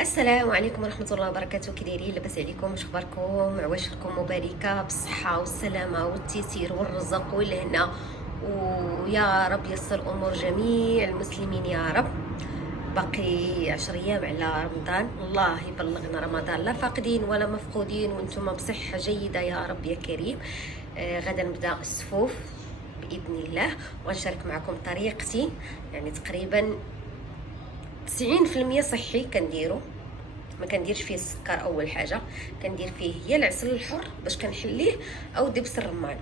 السلام عليكم ورحمة الله وبركاته. كي دايرين؟ لاباس عليكم؟ واش اخباركم؟ عواشركم مباركة بالصحة والسلامة والتيسير والرزق والهنا، ويا رب يسر امور جميع المسلمين يا رب. باقي 10 ايام على رمضان، الله يبلغنا رمضان لا فاقدين ولا مفقودين، وانتم بصحة جيدة يا رب يا كريم. غدا نبدا الصفوف باذن الله، وغنشارك معكم طريقتي. يعني تقريبا 90% صحي كنديرو. ما كنديرش فيه السكر. اول حاجه كندير فيه هي العسل الحر باش كنحليه، او دبس الرمان،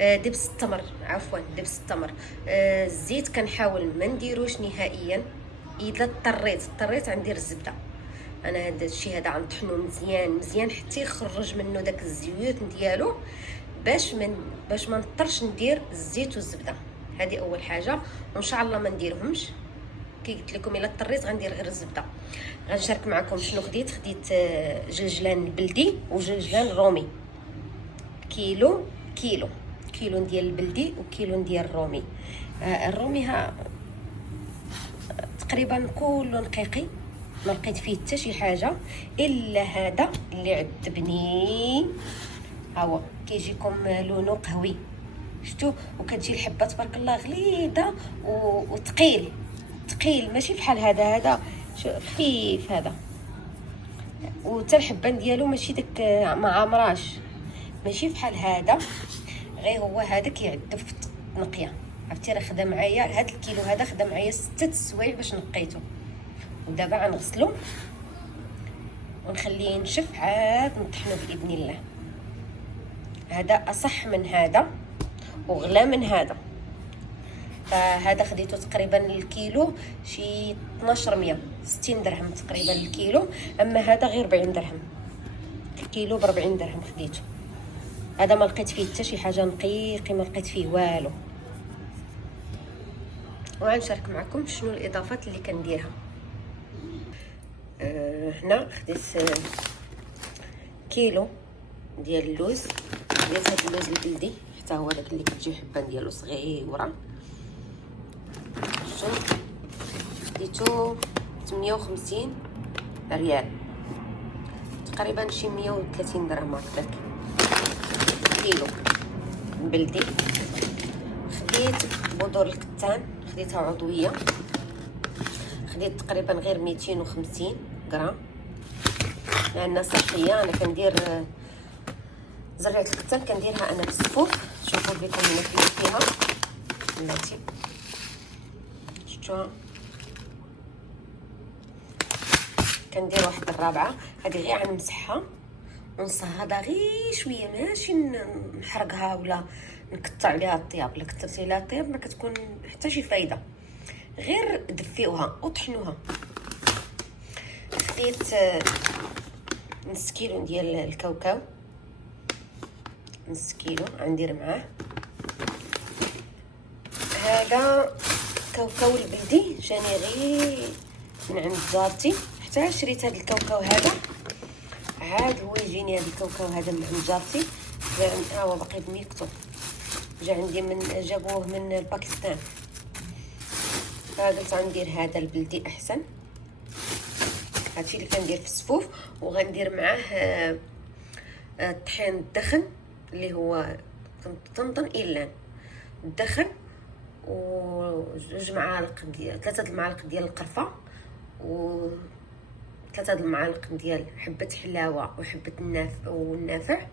دبس التمر، عفوا دبس التمر. الزيت كنحاول ما نديروش نهائيا. اذا اضطريت غندير الزبده. انا هذا الشيء هذا غنطحنو مزيان مزيان حتى يخرج منه داك الزيوت ديالو، باش ما نضطرش ندير الزيت والزبده. هذه اول حاجه، وان شاء الله ما نديرهمش. كي قلت لكم الا اضطريت غندير غير الزبده. غنشارك معكم شنو خديت جلجلان البلدي وجلجلان الرومي. كيلو ديال البلدي وكيلو ديال الرومي. الرومي تقريبا كله نقيقي، ما لقيت فيه حتى شي حاجه الا هذا اللي عذبني. ها هو كيجيكم لونه قهوي، شفتوا؟ وكتجي الحبه تبارك الله غليظه وثقيل ماشي بحال هذا خفيف هذا. وتا الحبان ديالو ماشي داك ما عامراش، ماشي بحال هذا، غير هو هذا كيعذب في التنقيه. عرفتي راه خدا معايا هذا الكيلو هذا، خدا معايا 6 سوايع باش نقيته. ودابا غنغسلو ونخليه ينشف، عاد نطحنو باذن الله. هذا اصح من هذا وغلا من هذا. فهذا خديته تقريبا الكيلو شي 1200 60 درهم تقريبا الكيلو، اما هذا غير 40 درهم الكيلو، ب 40 درهم خديته. هذا ما لقيت فيه حتى شي حاجه نقيقي، ما لقيت فيه والو. وغنشارك معكم شنو الاضافات اللي كنديرها. هنا خديت كيلو ديال اللوز. خديت هذا اللوز البلدي، حتى هو داك اللي كتجي حبان ديالو صغيره. خديتو 58 ريال تقريبا، شي 130 درهم هكذاك كيلو بلدي. خديت بذور الكتان، خديتها عضويه، خديت تقريبا غير 250 غرام لانها صحيه. انا كندير زريعه الكتان كنديرها انا بالصفوف. شوفوا بكم هنا فيها بلاتي، شفتوها؟ كندير واحد الرابعه. هذه غير غنمسحها ونصهدها غير شويه، ماشي نحرقها ولا نكثر عليها الطياب. الا كثرتي لها الطياب ما كتكون حتى شي فايده، غير دفيوها وطحنوها. خديت نص كيلو ديال الكاوكاو، نص كيلو غندير معاه. هذا كاوكاو البلدي جاني غير من عند جارتي، حتى شريت هذا الكاوكاو هذا. عاد هو يجيني هذا الكاوكاو هذا من عند جارتي، ها هو باقي بميكتو، جا عندي جابوه من باكستان. فقلت غندير هذا البلدي احسن. هادشي اللي كندير في الصفوف. وغندير معاه الطحين الدخن اللي هو طنطن إيلان الدخن، وجوج معالق ديال 3 المعالق ديال القرفه، و 3 المعالق ديال حبه حلاوه وحبه النافع.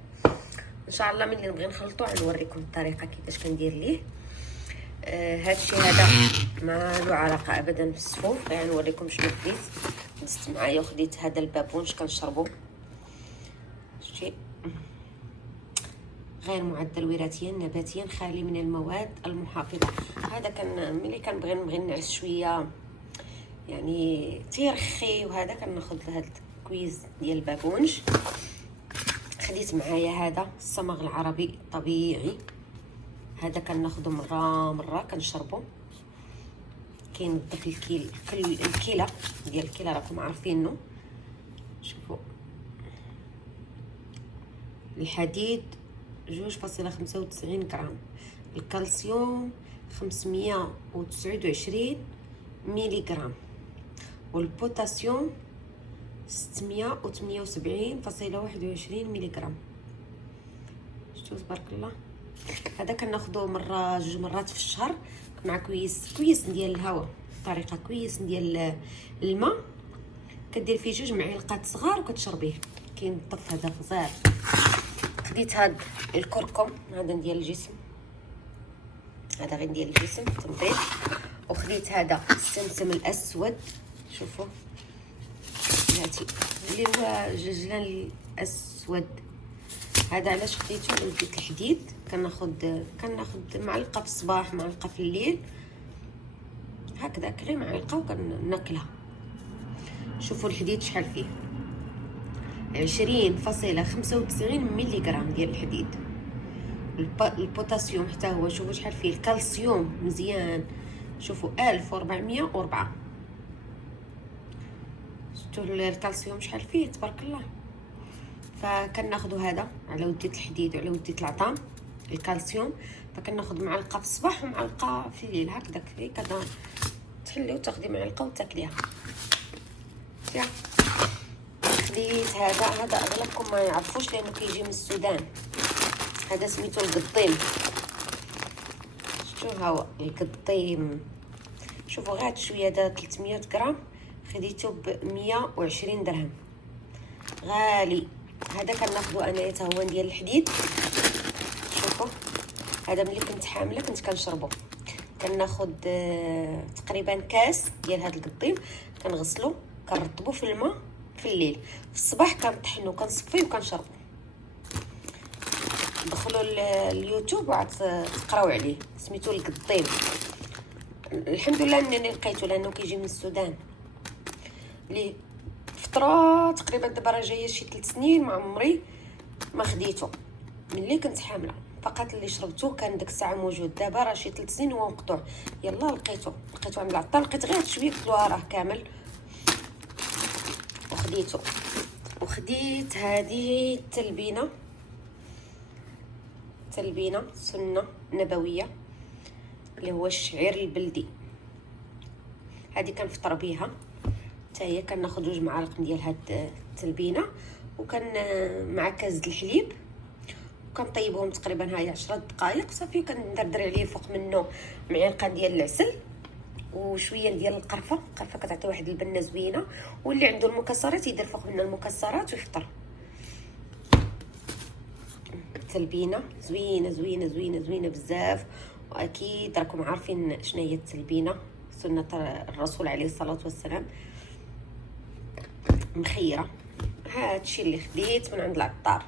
ان شاء الله ملي نبغي نخلطو غنوريكم الطريقه كيفاش كندير ليه. هادشي هذا ما له علاقه ابدا بالصفوف، غير يعني نوريكم شنو خديت. دزت معايا وخديت هذا البابونج كنشربو، شتي غير معدل وراثيا نباتيا خالي من المواد المحافظه. هذا كان ملي كنبغي نعس شويه يعني تيرخي، وهذا كناخذ هذا الكويز ديال البابونج. خديت معايا هذا الصمغ العربي الطبيعي، هذا كناخذه مره كنشربه، كينظف الكلى ديال الكلى، راكم عارفينه. شوفوا الحديد 2.95 غرام، الكالسيوم 529 ميلي غرام، والبوتاسيوم 678.21 ملغ. شفتوا تبارك الله. هذا كناخذو مره 2 مرات في الشهر مع كويس ديال الهواء، طريقه كويس ديال الماء، كدير فيه 2 معالق صغار وكتشربيه كينظف. هذا فظيع. خديت هاد الكركم، هذا ديال الجسم، هذا غير ديال الجسم تنظيف. وخديت هذا السمسم الاسود، شوفوا بلاتي اللي هو جلجلان الاسود. هذا علاش خديته؟ لقيت الحديد. كناخذ معلقه في الصباح، معلقه في الليل، هكذا غير معلقه وكناكلها. شوفوا الحديد شحال فيه، 20.95 ملغ ديال الحديد. البوتاسيوم حتى هو شوفوا شحال فيه. الكالسيوم مزيان، شوفوا 1404. شفتوا الكالسيوم شحال فيه تبارك الله. فكناخذوا هذا على ودية الحديد وعلى ودية العظام الكالسيوم. فكناخذ معلقه في الصباح ومعلقه في الليل، هكذا كذا تحلي وتاخدي معلقه وتاكليها. خديت هذا اغلبكم ما يعرفوش لانه كيجي من السودان. هذا سميتو القطيم. شفتوا هو القطيم، شوفوا غير شويه. هذا 300 غرام خديته ب 120 درهم، غالي. هذا كناخذو انايا حتى هو ديال الحديد. شوفوا هذا ملي كنت حامله كنت كنشربو. كناخذ تقريبا كاس ديال هذا القطيم، كنغسلو كنرطبو في الماء في الليل، في الصباح كنطحنو كنصفيه وكنشربو. دخلوا اليوتيوب وعاد تقراو عليه، سميتو القطيم. الحمد لله انني لقيته لانه كيجي من السودان. لي فتره تقريبا دابا راه جايه شي 3 سنين ما عمري ما خديته. ملي كنت حامله فقط اللي شربته كان ديك الساعه موجود. دابا راه شي 3 سنين وهو مقطوع. يلا لقيته عند العطار، لقيت غير شويه قلت راه كامل وخديته. وخديت هذه تلبينه سنه نبويه اللي هو الشعير البلدي. هذه كنفطر بها حتى هي. كناخذ 2 معالق ديال هاد التلبينه وكان مع كاس الحليب، وكنطيبهم تقريبا هاي 10 دقائق صافي. كندردر عليه فوق منه معلقه ديال العسل وشويه ديال القرفه كتعطي واحد البنه زوينه. واللي عنده المكسرات يدير فوق منها المكسرات ويفطر. التلبينه زوينه زوينه زوينه زوينه بزاف. واكيد راكم عارفين شنو هي التلبينه، سنه الرسول عليه الصلاه والسلام. مخيره. هادشي اللي خديت من عند العطار،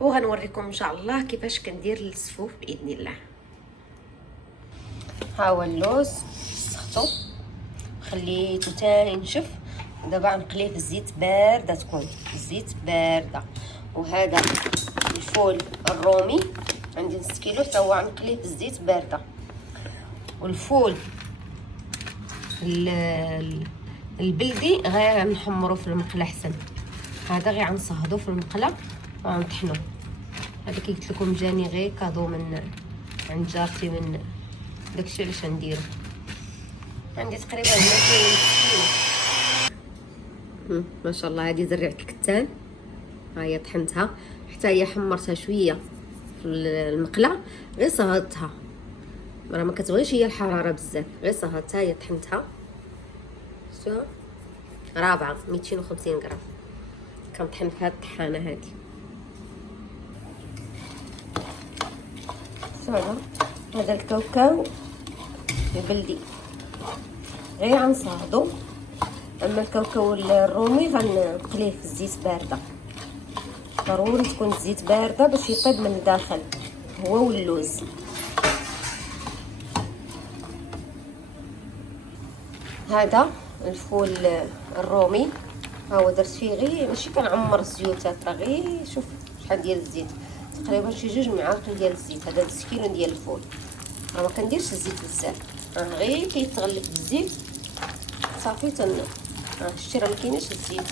وغنوريكم ان شاء الله كيفاش كندير السفوف باذن الله. ها هو اللوز سختو خليته تاني ينشف. دابا غنقليه في الزيت بارده، تكون الزيت بارده. وهذا الفول الرومي عندي نص كيلو حتى هو غنقليه في الزيت بارده. والفول البلدي غير نحمرو في المقله احسن. هذا غير غنصهدو في المقله وغنطحنو. هذا كي قلت لكم جاني غير كادو من عند جارتي، من داكشي علاش نديرو. عندي تقريبا 200 كيلو. ما شاء الله. هذه زرعه الكتان، ها هي طحنتها حتى هي حمرتها شويه في المقله، غير صهدتها. راه ما كتبغيش هي الحراره بزاف، غير صهدتها هي طحنتها. شو رابعه 250 غرام كنطحن في هاد الطحانه هادي. هذا الكاوكاو البلدي غير غنصهدو. اما الكاوكاو الرومي غنقليه في الزيت بارده. ضروري تكون الزيت بارده باش يطيب من الداخل هو واللوز. هذا الفول الرومي ها هو درت فيه غير ماشي كنعمر الزيوتات، راه غير شوف شحال ديال الزيت، تقريبا شي 2 معالق ديال الزيت. هذا 6 كيلو ديال الفول. راه ما كنديرش الزيت بزاف، راه غير كيتغلف بالزيت صافي. شتي راه ما كايناش الزيت،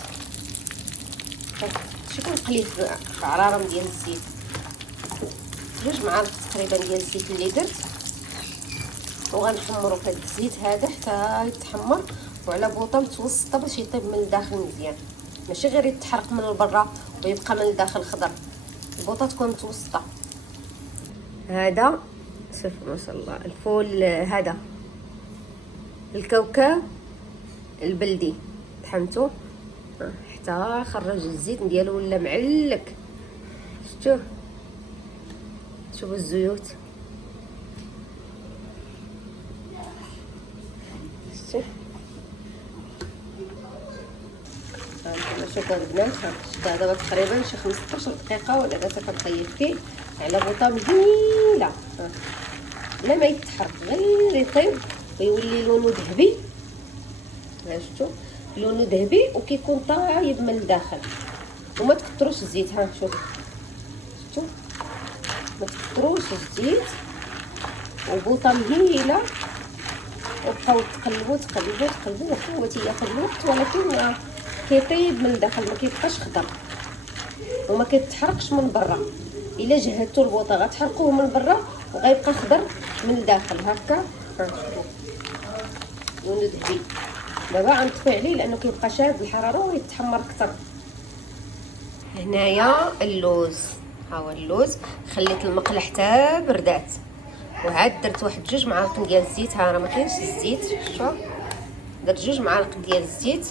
شي كنقليه في عرارة ديال الزيت. 2 معالق تقريبا ديال الزيت اللي درت، وغنحمرو في هذا الزيت هذا حتى يتحمر وعلى بوطه متوسطه باش يطيب من الداخل مزيان. ماشي غير يتحرق من البرا ويبقى من الداخل خضر. البوطه تكون متوسطه. هذا شوفوا ما شاء الله الفول، هذا الكاوكاو البلدي طحنته حتى خرج الزيت ديالو ولا معلك. شوفوا الزيوت، شوفوا البنات. شتا دابا تقريبا شي 15 دقيقه ولا دابا كنطيب فيه على بوطه مهيله لا ما يتحرق، غير يطيب ويولي لونه ذهبي. شفتوا لونه ذهبي وكيكون طايب من الداخل. وما تكثروش الزيت. ها شوف شفتوا ما تكثروش الزيت وبوطه مهيله. وبقاو تقلبوا تقلبوا تقلبوا وخواتي ياخذ الوقت، ولكن كيطيب من الداخل ما كيبقاش خضر وما كيتحرقش من برا. الا جهدتوا البوطه غتحرقوه من برا وغيبقى خضر من الداخل هكا. لونه ذهبي. دابا غنطفي عليه لانه كيبقى شاد الحراره ويتحمر اكثر. هنايا اللوز، ها هو اللوز. خليت المقله حتى بردات وعاد درت واحد 2 معالق ديال الزيت. ها راه ما كاينش الزيت، شوف درت 2 معالق ديال الزيت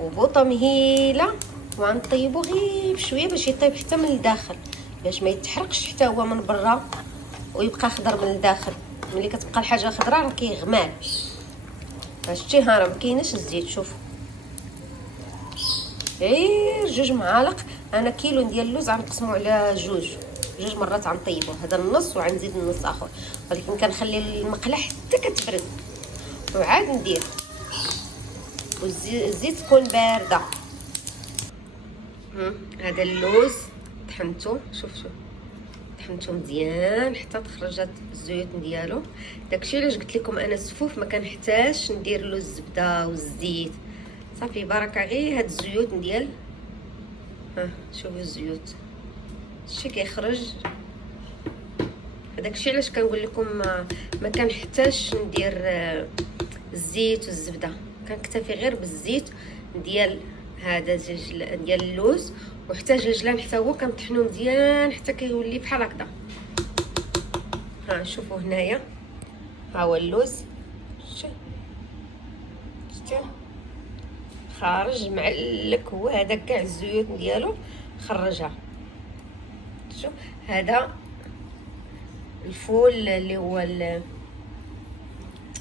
وبوطه مهيله وغنطيبو غير بشويه باش يطيب حتى من الداخل، باش ما يتحرقش حتى هو من برا ويبقى خضر من الداخل. ملي كتبقى الحاجه خضراء راه كيغمال. شتي ها راه ما كايناش الزيت. شوف غير 2 معالق. انا كيلو ديال اللوز غنقسمو على جوج مرات غنطيبو. هذا النص وغنزيد النص اخر، ولكن كنخلي المقله حتى كتبرد وعاد ندير. والزيت تكون بارده. هذا اللوز طحنته، شوف طحنته مزيان حتى تخرجت الزيوت ديالو. داكشي علاش قلت لكم انا السفوف ما كنحتاجش ندير له الزبده والزيت، صافي بركه غير هاد الزيوت ديال. شوفوا الزيوت شي كيخرج. داكشي علاش كنقول لكم ما كنحتاجش ندير الزيت والزبده، كنكتفي غير بالزيت ديال هذا ديال اللوز. وحتى الجلجلان حتى هو كنطحنو مزيان حتى كيولي بحال هكذا. شوفوا هنايا ها هو اللوز، شتي خارج معلك. هو هذا كاع الزيوت ديالو خرجها. شوف هذا الفول اللي هو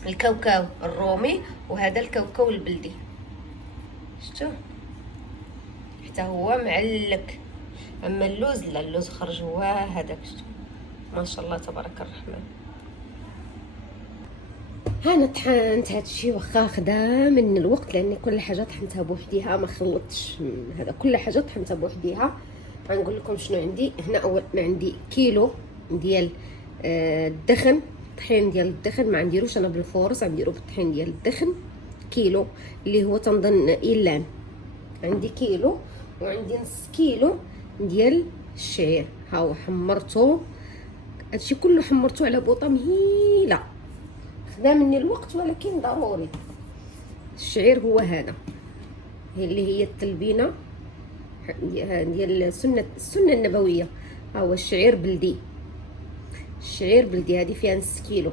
الكاوكاو الرومي، وهذا الكاوكاو البلدي. شفتوا حتى هو معلك. اما اللوز لا، اللوز خرج هو هذاك. شفتوا ما شاء الله تبارك الرحمن. انا طحنت هادشي واخا خدا من الوقت لاني كل حاجه طحنتها بوحديها، ما خلطتش هذا كل حاجه طحنتها بوحديها. غنقول لكم شنو عندي هنا. اولا عندي كيلو ديال الدخن، طحين ديال الدخن. ما نديروش انا بالفورص، غنديرو بالطحين ديال الدخن. كيلو اللي هو تنظن ايلان. عندي كيلو، وعندي نص كيلو ديال الشعير. ها هو حمرته. هادشي كله حمرته على بوطه مهيله. خدا مني الوقت ولكن ضروري. الشعير هو هذا اللي هي التلبينه ديال السنه النبويه. ها هو الشعير بلدي. الشعير بلدي هذه فيها نص كيلو.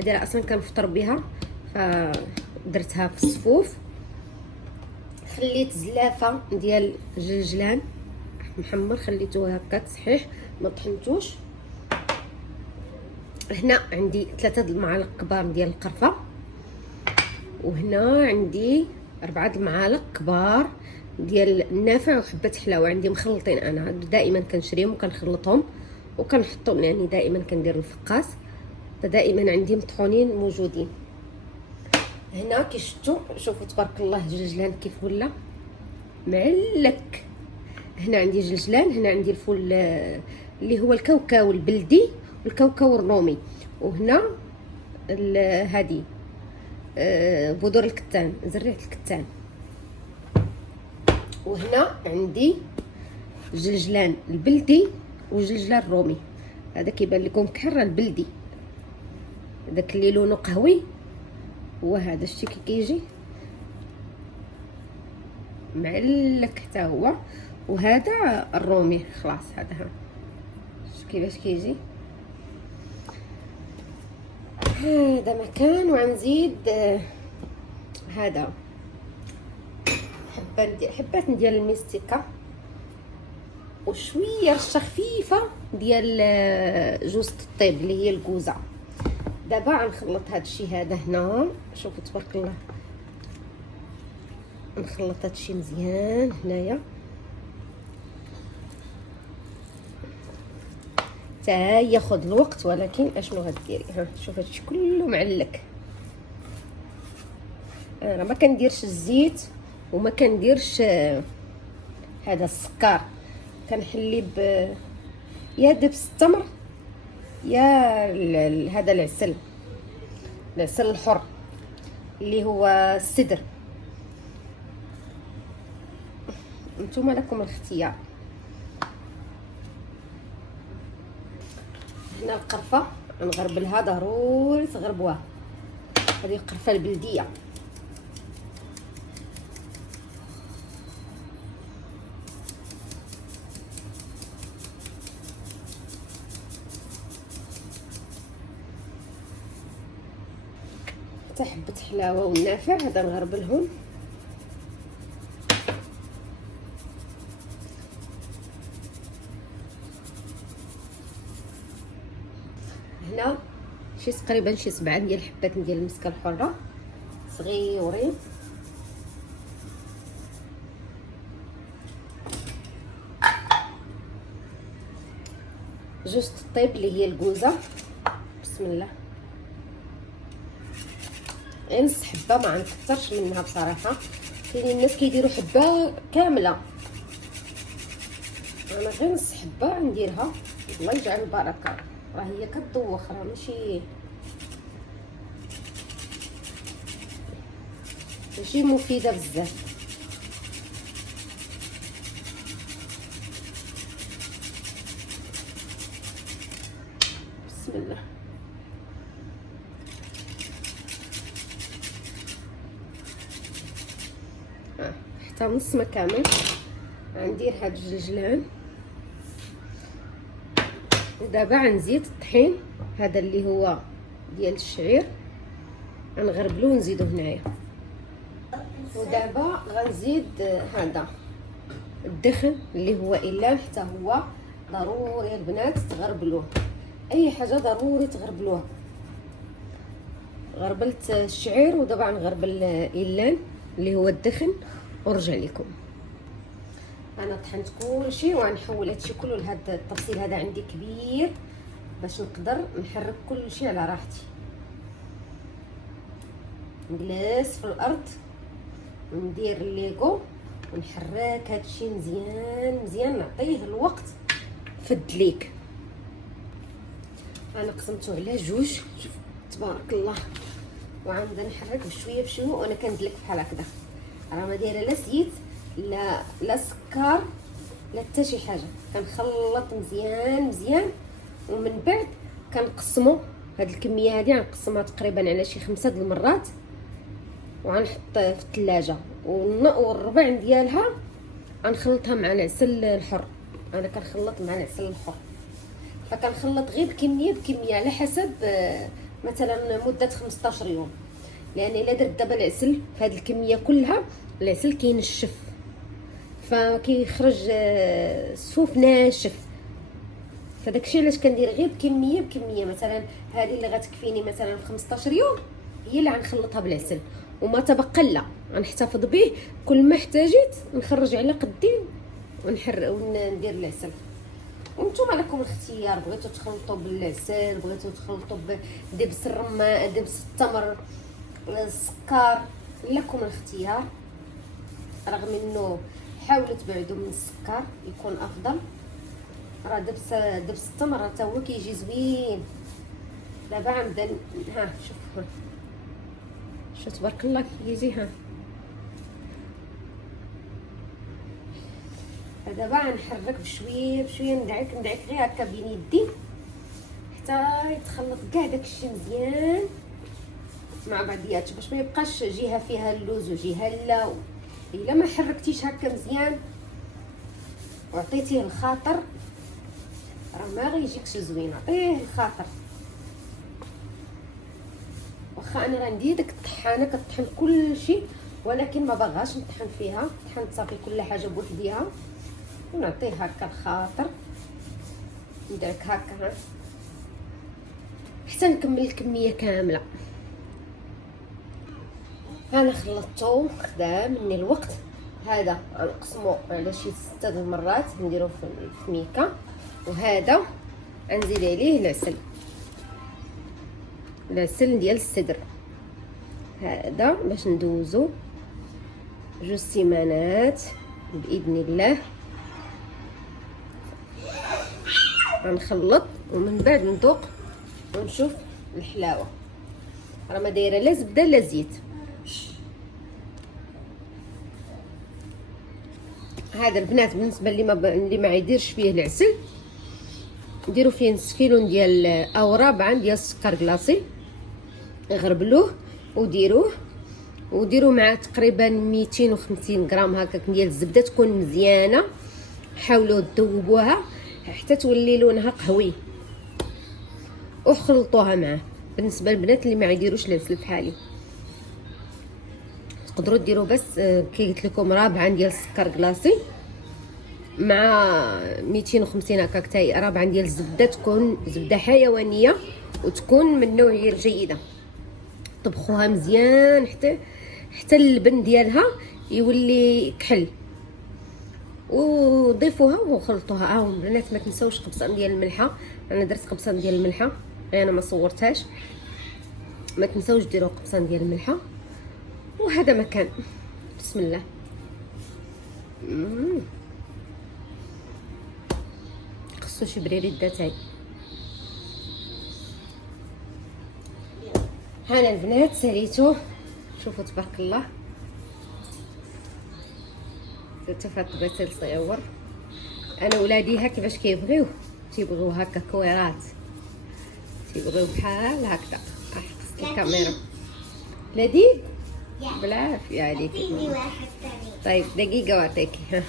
هذه راه اصلا كنفطر بها فدرتها في الصفوف. خليت زلافه ديال الجلجلان محمر، خليته هكا صحيح ما طحنتوش. هنا عندي 3 المعالق كبار ديال القرفه، وهنا عندي 4 المعالق كبار ديال النافع وحبه حلاوه. عندي مخلطين انا دائما كنشريهم وكنخلطهم وكنحطهم، يعني دائما كندير الفقاس، فدائما عندي مطحونين موجودين. هنا كي شوفوا تبارك الله الجلجلان كيف ولا معلك. هنا عندي جلجلان، هنا عندي الفول اللي هو الكاوكاو البلدي والكاوكاو الرومي، وهنا هذه بذور الكتان، زريعه الكتان. وهنا عندي الجلجلان البلدي والجلجلان الرومي. هذا كيبان لكم كحر البلدي، داك اللي لونه قهوي هو هذا. شتي كي كيجي معلك حتى هو. وهذا الرومي خلاص. هذا ها كيفاش كيجي. هذا مكان. وغنزيد هذا حبات ديال الميستيكا وشويه رشه خفيفه ديال جوز الطيب اللي هي الكوزه. دابا غنخلط هذا الشيء هذا هنا. شوفوا تبارك الله، نخلط هذا الشيء مزيان هنايا حتى ياخذ الوقت. ولكن اشنو غديري؟ ها شوف هذا الشيء كله معلك. انا ما كنديرش الزيت وما كنديرش هذا السكر. كنحلي يا دبس التمر يا هذا العسل الحر اللي هو السدر. نتوما لكم الاختيار. هنا القرفه نغربلها، ضروري تغربوها. هذه القرفه البلديه. حتى حبه حلاوه والنافع هذا نغربلهم. هنا شي تقريبا شي 7 ديال الحبات ديال المسكه الحره صغيورين. جوز الطيب اللي هي الكوزه. بسم الله. غير نص حبه، ما غنكثرش منها بصراحه. كاينين الناس كيديروا حبه كامله، انا غير نص حبه نديرها. الله يجعل البركه. راه هي كتدوخ، راه ماشي مفيده بزاف. بسم الله. حتى نص ما كامل. غندير هاد الجلجلان. ودابا غنزيد الطحين هذا اللي هو ديال الشعير، غنغربلو ونزيدو هنايا. ودابا غنزيد هذا الدخن اللي هو إيلان، حتى هو ضروري البنات تغربلوه. اي حاجه ضروري تغربلوها. غربلت الشعير ودابا غنغربل إيلان اللي هو الدخن ورجع لكم. انا طحنت كلشي وغنحول هادشي كله لهاد التفصيل. هذا عندي كبير باش نقدر نحرك كلشي على راحتي. نجلس في الارض وندير الليغو ونحرك هادشي مزيان مزيان، نعطيه الوقت في الدليك. انا قسمته على جوج، شوف تبارك الله. وغنبدا نحرك بشويه بشويه وانا كندلك بحال هكذا. راه ما دايره لا زيت لا سكر لا حتى شي حاجه. كنخلط مزيان مزيان ومن بعد كنقسمو. هاد الكميه هادي غنقسمها تقريبا على شي 5 د المرات وغنحط في الثلاجه. والربع ديالها غنخلطها مع العسل الحر. انا كنخلط مع العسل الحر، فكنخلط غير بكميه على حسب مثلا مده 15 يوم. لان الا درت دابا العسل في هذه الكميه كلها العسل كينشف، فكيخرج السوف ناشف. فداكشي علاش كندير غير بكميه مثلا هذه اللي غتكفيني مثلا في 15 يوم هي اللي غنخلطها بالعسل، وما تبقى لا غنحتفظ به. كل ما احتاجيت نخرج على قدي وندير العسل. وانتم لكم الاختيار، بغيتو تخلطوا بالعسل، بغيتو تخلطوا بدبس الرمان، دبس التمر، السكر، لكم الاختيار. رغم انه حاولوا تبعدوا من السكر يكون افضل. راه دبس التمر حتى هو كيجي زوين. دابا غنبدا ها شوف تبارك الله كيجي. ها دابا غنحرك بشويه ندعك غير هكا بين يدي حتى يتخلط كاع داكشي مزيان مع بعضياته، باش ما يبقاش جهه فيها اللوز وجهه لا، الا ما حركتيش هكا مزيان وعطيتيه الخاطر راه ما غيجيكش زوين. عطيه الخاطر. واخا انا غندير ديك الطحانه كطحن كل شيء، ولكن ما باغاش نطحن فيها، طحنت صافي كل حاجه بوحديها ونعطيه هكا الخاطر. نديرك هكا حتى نكمل الكميه كامله. انا خلطته خدا مني الوقت. هذا غنقسمو على شي 6 المرات نديرو في الفميكه، وهذا غنزيد عليه العسل ديال السدر. هذا باش ندوزو 2 سيمانات باذن الله. غنخلط ومن بعد نذوق ونشوف الحلاوه. راه ما دايره لا زبده لا زيت. هذا البنات بالنسبه اللي ما يديرش فيه العسل، نديرو فيه نص كيلو ديال او ربعا ديال السكر كلاصي، غربلوه وديروه مع تقريبا 250 غرام هكاك ديال الزبده تكون مزيانه. حاولوا تذوبوها حتى تولي لونها قهوي وخلطوها معاه. بالنسبه للبنات اللي ما يديروش العسل بحالي تقدروا ديروا بس كي قلت لكم ربعا ديال السكر كلاصي مع 250 هكاك تاي ربعا ديال الزبده، تكون زبده حيوانيه وتكون من النوعيه الجيده. طبخوها مزيان حتى اللبن ديالها يولي كحل، وضيفوها وخلطوها. البنات ما تنساوش قبصان ديال الملحه. انا درت قبصان ديال الملحه غير انا ما صورتهاش. ما تنساوش ديروا قبصان ديال الملحه. وهذا مكان بسم الله. خصو شي بريري داتاي. هانا البنات ساليتو، شوفوا تبارك الله. تفات باتل صغيور. انا ولادي كيفاش كيبغيو تيبغيو هكا كويرات، تيبغيو بحال هكذا. خصك الكاميرا لذيذ بالعافيه عليك. طيب دقيقه واعطيكي. ها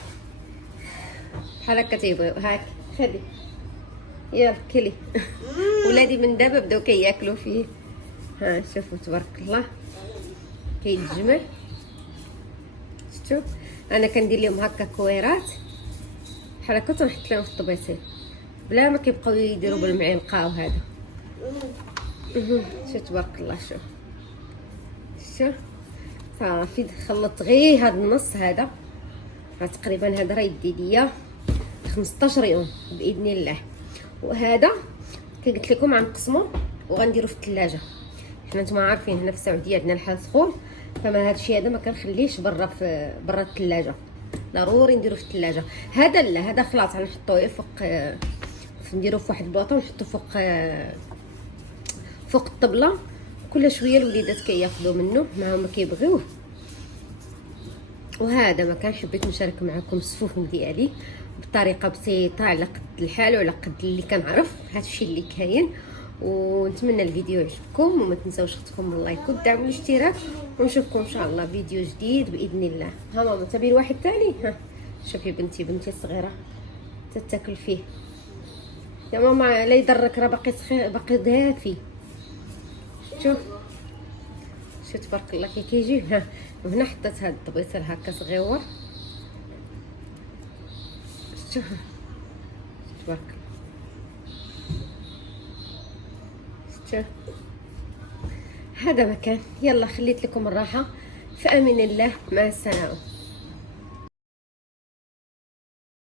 بحال هكا تيبغيو. هاك خدي يلا كلي. ولادي من دابا بداو كياكلوا فيه. ها شوفوا تبارك الله كيتجمع. شفتوا انا كندير لهم هكا كويرات بحال هكا تنحط لهم في الطبيسيل بلا ما كيبقاو يديروا بالمعلقه وهذا. شوف تبارك الله. شوف صافي خلطت غير هذا النص هذا. تقريبا هذا راه يدي ليا 15 يوم باذن الله. وهذا كي قلت لكم غنقسمو وغنديرو في الثلاجه. حنا نتوما عارفين هنا في السعوديه عندنا الحال سخون، فما هادشي هذا ما كنخليش برا برا الثلاجه، ضروري نديرو في الثلاجه. هذا لا، هذا خلاص غنحطوه فوق، نديرو في واحد البلاطه ونحطو فوق الطبله. كل شويه الوليدات كياخذوا منه ما هما كيبغيوه. وهذا مكان حبيت نشارك معكم السفوف ديالي بطريقه بسيطه على قد الحال وعلى قد اللي كنعرف. هادشي اللي كاين، ونتمنى الفيديو يعجبكم. وما تنساوش اختكم اللايك والدعم والاشتراك، ونشوفكم ان شاء الله فيديو جديد باذن الله. ها ماما تبي واحد ثاني؟ ها شوفي بنتي الصغيره تتاكل فيه. يا ماما لا يضرك راه باقي دافي. شوف تبارك الله كي كيجي. ها وهنا حطيت هاد الطبيصل هكا صغيور. شوف تبارك الله. شوف هذا مكان. يلا خليت لكم الراحه في امان الله. مع السلامه.